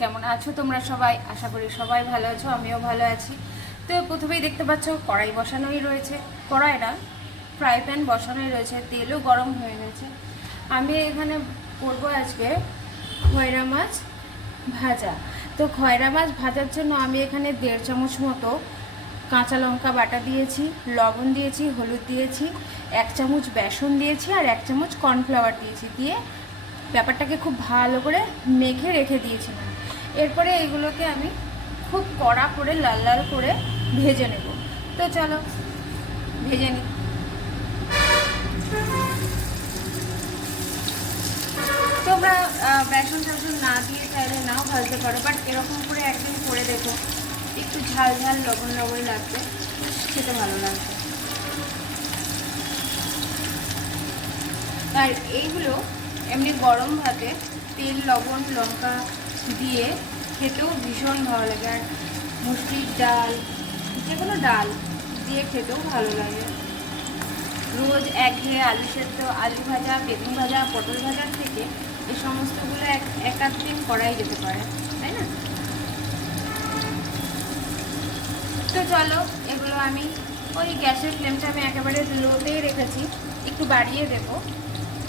কেমন আছো তোমরা সবাই? আশা করি সবাই ভালো আছো, আমিও ভালো আছি। তো প্রথমেই দেখতে পাচ্ছ কড়াই বসানোই রয়েছে, কড়াই না ফ্রাই প্যান বসানোই রয়েছে, তেলও গরম হয়ে গেছে। আমি এখানে করব আজকে খয়রা মাছ ভাজা। তো খয়রা মাছ ভাজার জন্য আমি এখানে 1.5 চামচ মতো কাঁচা লঙ্কা বাটা দিয়েছি, লবণ দিয়েছি, হলুদ দিয়েছি, 1 চামচ বেসন দিয়েছি আর 1 চামচ কর্নফ্লাওয়ার দিয়েছি, দিয়ে ব্যাপারটাকে খুব ভালো করে মেখে রেখে দিয়েছিলাম। এরপরে এগুলোকে আমি খুব কড়া করে লাল লাল করে ভেজে নেব। তো চলো ভেজে নিই। তোমরা বেসন টেসন না দিয়ে চাইলে নাও ভাজতে পারো, বাট এরকম করে একদিন করে দেখো, একটু ঝাল ঝাল লবণ লবণ লাগবে, খেতে ভালো লাগবে। আর এইগুলো এমনি গরম ভাতে তেল লবণ লঙ্কা দিয়ে খেতেও ভীষণ ভালো লাগে। আর মুসুরির ডাল, যে কোনো ডাল দিয়ে খেতেও ভালো লাগে। রোজ একঘেয়ে আলু সেদ্ধ, আলু ভাজা, বেগুন ভাজা, পটল ভাজার থেকে এই সমস্তগুলো এক আধ দিন করাই যেতে পারে, তাই না? তো চলো এগুলো আমি ওই গ্যাসের ফ্লেমটা আমি একেবারে লোতেই রেখেছি, একটু বাড়িয়ে দেবো,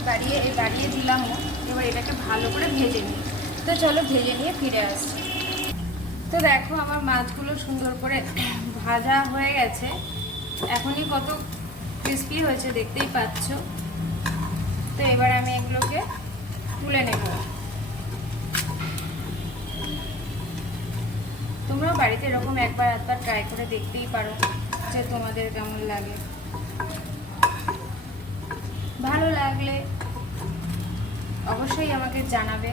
বাড়িয়ে দিলামও। এবার এটাকে ভালো করে ভেজে নিই। তো চলো ভেজে নিয়ে ফিরে আসছি। তো দেখো আমার মাছগুলো সুন্দর করে ভাজা হয়ে গেছে, এখনই কত ক্রিস্পি হয়েছে দেখতেই পাচ্ছ। তো এবার আমি এগুলোকে তুলে নেব। তোমরাও বাড়িতে এরকম একবার আধবার ট্রাই করে দেখতেই পারো যে তোমাদের কেমন লাগে। ভালো লাগলে অবশ্যই আমাকে জানাবে।